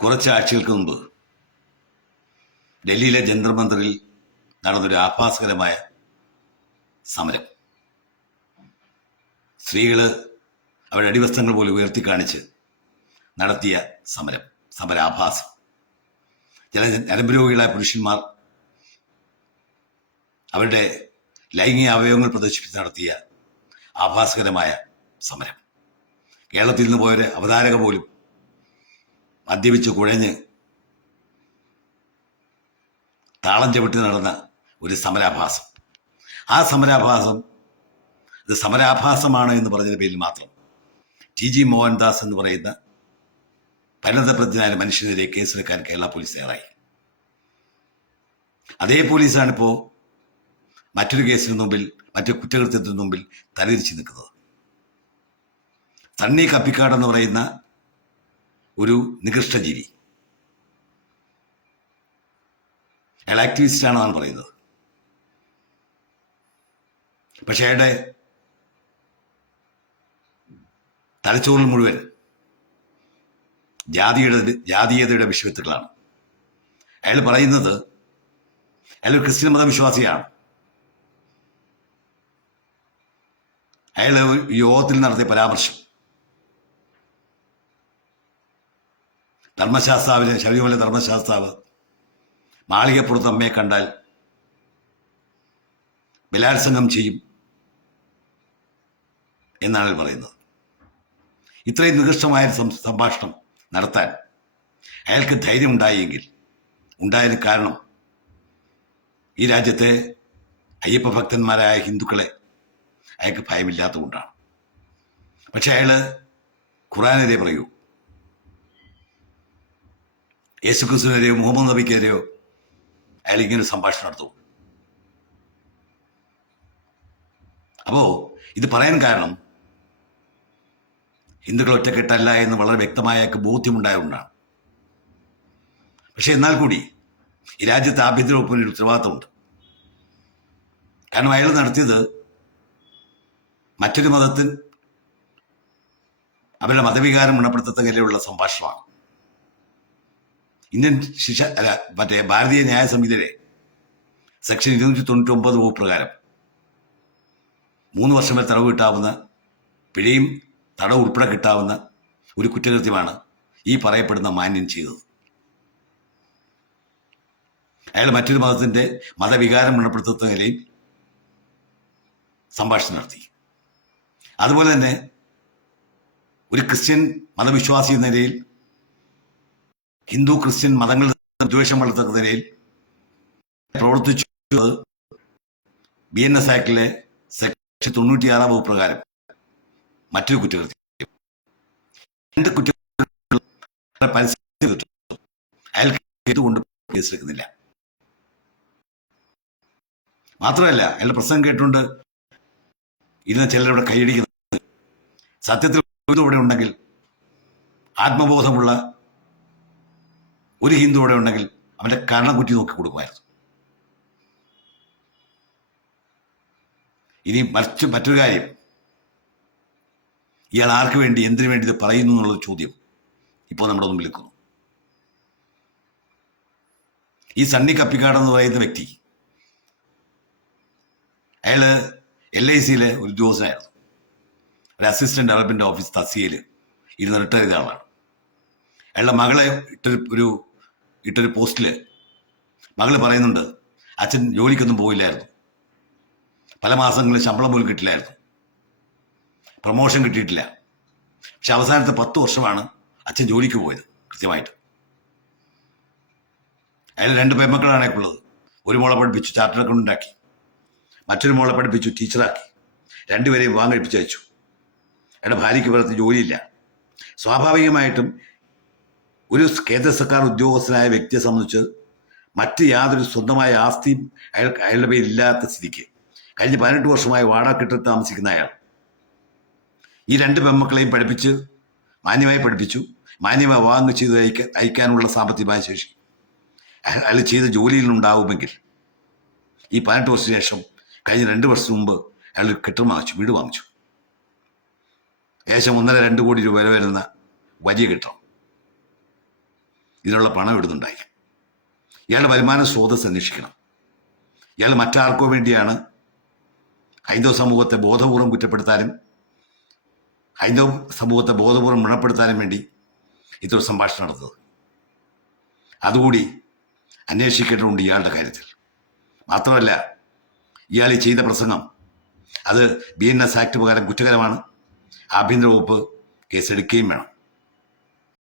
കുറച്ച് ആഴ്ചകൾക്ക് മുമ്പ് ഡൽഹിയിലെ ജന്തർ മന്ദറിൽ നടന്നൊരു ആഭാസകരമായ സമരം. സ്ത്രീകൾ അവരുടെ അടിവസ്ത്രങ്ങൾ പോലും ഉയർത്തി കാണിച്ച് നടത്തിയ സമരാഭാസം. ചില നരമ്പരോഗികളായ പുരുഷന്മാർ അവരുടെ ലൈംഗിക അവയവങ്ങൾ പ്രദർശിപ്പിച്ച് നടത്തിയ ആഭാസകരമായ സമരം. കേരളത്തിൽ നിന്ന് പോയൊരു അവതാരക പോലും മദ്യപിച്ച് കുഴഞ്ഞ് താളം ചവിട്ടി നടന്ന ഒരു സമരാഭാസം. ആ സമരാഭാസം ഇത് സമരാഭാസമാണ് എന്ന് പറഞ്ഞതിന്റെ പേരിൽ മാത്രം TG മോഹൻദാസ് എന്ന് പറയുന്ന പരിണതപ്രജ്ഞനായ മനുഷ്യനെതിരെ കേസെടുക്കാൻ കേരള പോലീസ് തയ്യാറായി. അതേ പോലീസാണിപ്പോൾ മറ്റൊരു കേസിന് മുമ്പിൽ, മറ്റൊരു കുറ്റകൃത്യത്തിന് മുമ്പിൽ തലതിരിച്ച് നിൽക്കുന്നത്. സണ്ണി കപ്പിക്കാട് എന്ന് പറയുന്ന ഒരു നികൃഷ്ടജീവി, അയാൾ ആക്ടിവിസ്റ്റാണെന്നാണ് പറയുന്നത്. പക്ഷെ അയാളുടെ തലച്ചോറിൽ മുഴുവൻ ജാതീയതയുടെ വിഷയത്തുകളാണ്. അയാൾ പറയുന്നത് അയാൾ ഒരു ക്രിസ്ത്യൻ മതവിശ്വാസിയാണ്. അയാൾ യോഗത്തിൽ നടത്തിയ പരാമർശം ധർമ്മശാസ്താവിലെ ശബരിമല ധർമ്മശാസ്താവ് മാളികപ്പുറത്ത് അമ്മയെ കണ്ടാൽ ബലാത്സംഗം ചെയ്യും എന്നാണ് പറയുന്നത്. ഇത്രയും നികൃഷ്ടമായ സംഭാഷണം നടത്താൻ അയാൾക്ക് ധൈര്യം ഉണ്ടായതിന് കാരണം ഈ രാജ്യത്തെ അയ്യപ്പ ഭക്തന്മാരായ ഹിന്ദുക്കളെ അയാൾക്ക് ഭയമില്ലാത്തതുകൊണ്ടാണ്. പക്ഷെ അയാൾ ഖുർആനെതിരെ പറയൂ, യേശുക്രിസ്തുവിനെതിരെയോ മുഹമ്മദ് നബിക്കെതിരെയോ അയാൾ ഇങ്ങനെ സംഭാഷണം നടത്തും. അപ്പോ ഇത് പറയാൻ കാരണം ഹിന്ദുക്കൾ ഒറ്റക്കെട്ടല്ല എന്ന് വളരെ വ്യക്തമായ ബോധ്യമുണ്ടായതുകൊണ്ടാണ്. പക്ഷെ എന്നാൽ കൂടി ഈ രാജ്യത്തെ ആഭ്യന്തര വകുപ്പിന് ഒരു ഉത്തരവാദിത്തമുണ്ട്. കാരണം അയാൾ നടത്തിയത് മറ്റൊരു മതത്തിൽ അവരുടെ മതവികാരം ഗുണപ്പെടുത്തത്തകയിലുള്ള സംഭാഷണമാണ്. ഇന്ത്യൻ ഭാരതീയ ന്യായ സംഹിതയിലെ സെക്ഷൻ 299 വകുപ്പ് പ്രകാരം 3 വർഷം വരെ തടവ് കിട്ടാവുന്ന, പിഴയും തടവ് ഉൾപ്പെടെ കിട്ടാവുന്ന ഒരു കുറ്റകൃത്യമാണ് ഈ പറയപ്പെടുന്ന മാന്യൻ ചെയ്തത്. അയാൾ മറ്റൊരു മതത്തിന്റെ മതവികാരം ഗുണപ്പെടുത്തുന്ന നിലയിൽ സംഭാഷണം നടത്തി. അതുപോലെ തന്നെ ഒരു ക്രിസ്ത്യൻ മതവിശ്വാസി എന്ന നിലയിൽ ഹിന്ദു ക്രിസ്ത്യൻ മതങ്ങളുടെ ദ്വേഷം വളർത്തുന്ന നിലയിൽ പ്രവർത്തിച്ചു. BNS ആക്ടിലെ സെക്ഷൻ 96 വകുപ്പ് പ്രകാരം മറ്റൊരു കുറ്റകൃത്യം. 2 കുറ്റകൃത്യങ്ങൾ പരസ്യം അയാൾക്ക് കൊണ്ട് കേസെടുക്കുന്നില്ല. മാത്രമല്ല അയാളുടെ പ്രസംഗം കേട്ടുകൊണ്ട് ഇരുന്ന ചിലരുടെ കൈയടിക്കുന്നത്. സത്യത്തിൽ ഇവിടെ ഉണ്ടെങ്കിൽ, ആത്മബോധമുള്ള ഒരു ഹിന്ദു ഇവിടെ ഉണ്ടെങ്കിൽ അവന്റെ കരണക്കുറ്റി നോക്കി കൊടുക്കുമായിരുന്നു. ഇനി മറ്റൊരു കാര്യം, ഇയാൾ ആർക്ക് വേണ്ടി, എന്തിനു വേണ്ടി ഇത് പറയുന്നു എന്നുള്ളൊരു ചോദ്യം ഇപ്പോൾ നമ്മുടെ മുമ്പിൽ നിൽക്കുന്നു. ഈ സണ്ണി കപ്പിക്കാട് എന്ന് പറയുന്ന വ്യക്തി, അയാള് LICയിലെ ഒരു ഉദ്യോഗസ്ഥനായിരുന്നു. ഒരു അസിസ്റ്റന്റ് ഡെവലപ്മെന്റ് ഓഫീസ് തസ്തികയിൽ ഇരുന്ന് റിട്ടയർ ചെയ്ത ആളാണ്. അയാളുടെ മകളെ ഇട്ടൊരു പോസ്റ്റിൽ മകള് പറയുന്നുണ്ട്, അച്ഛൻ ജോലിക്കൊന്നും പോയില്ലായിരുന്നു, പല മാസങ്ങളിൽ ശമ്പളം പോലും കിട്ടില്ലായിരുന്നു, പ്രൊമോഷൻ കിട്ടിയിട്ടില്ല. പക്ഷെ അവസാനത്തെ 10 വർഷമാണ് അച്ഛൻ ജോലിക്ക് പോയത് കൃത്യമായിട്ട്. അയാൾ 2 പെൺമക്കളാണ് അയാൾക്കുള്ളത്. ഒരു മോളെ പഠിപ്പിച്ചു, ചാർട്ടേഡ് അക്കൗണ്ടന്റ് ആക്കി. മറ്റൊരു മോളെ പഠിപ്പിച്ചു, ടീച്ചറാക്കി. 2 പേരെയും വിവാഹം കഴിപ്പിച്ച് അയച്ചു. അയാളുടെ ഭാര്യയ്ക്ക് പുറത്ത് ജോലിയില്ല. സ്വാഭാവികമായിട്ടും ഒരു കേന്ദ്ര സർക്കാർ ഉദ്യോഗസ്ഥനായ വ്യക്തിയെ സംബന്ധിച്ച് മറ്റ് യാതൊരു സ്വന്തമായ ആസ്തിയും അയാളുടെ പേരില്ലാത്ത സ്ഥിതിക്ക് കഴിഞ്ഞ 18 വർഷമായി വാടക കെട്ടിടത്തിൽ താമസിക്കുന്ന അയാൾ ഈ 2 പെൺമക്കളെയും മാന്യമായി പഠിപ്പിച്ചു. മാന്യമായി വിവാഹം ചെയ്ത് അയക്കാനുള്ള സാമ്പത്തികമായ ശേഷി അയാൾ ചെയ്ത ജോലിയിൽ ഉണ്ടാവുമെങ്കിൽ ഈ 18 വർഷത്തിന് ശേഷം കഴിഞ്ഞ 2 വർഷം മുമ്പ് അയാൾ ഒരു കെട്ടിടം വാങ്ങിച്ചു, വീട് വാങ്ങിച്ചു. ഏകദേശം 1.5-2 കോടി രൂപ വില വരുന്ന വലിയ കെട്ടിടം. ഇതിനുള്ള പണം ഇടുന്നുണ്ടായി. ഇയാളുടെ വരുമാന സ്രോതസ് അന്വേഷിക്കണം. ഇയാൾ മറ്റാർക്കോ വേണ്ടിയാണ് ഹൈന്ദവ സമൂഹത്തെ ബോധപൂർവം കുറ്റപ്പെടുത്താനും ഹൈന്ദവ സമൂഹത്തെ ബോധപൂർവം മൃണപ്പെടുത്താനും വേണ്ടി ഇതൊരു സംഭാഷണം നടത്തുന്നത്. അതുകൂടി അന്വേഷിക്കേണ്ടതുണ്ട് ഇയാളുടെ കാര്യത്തിൽ. മാത്രമല്ല, ഇയാൾ ഈ ചെയ്ത പ്രസംഗം അത് BNS ആക്ട് പ്രകാരം കുറ്റകരമാണ്. ആഭ്യന്തര വകുപ്പ് കേസെടുക്കുകയും വേണം.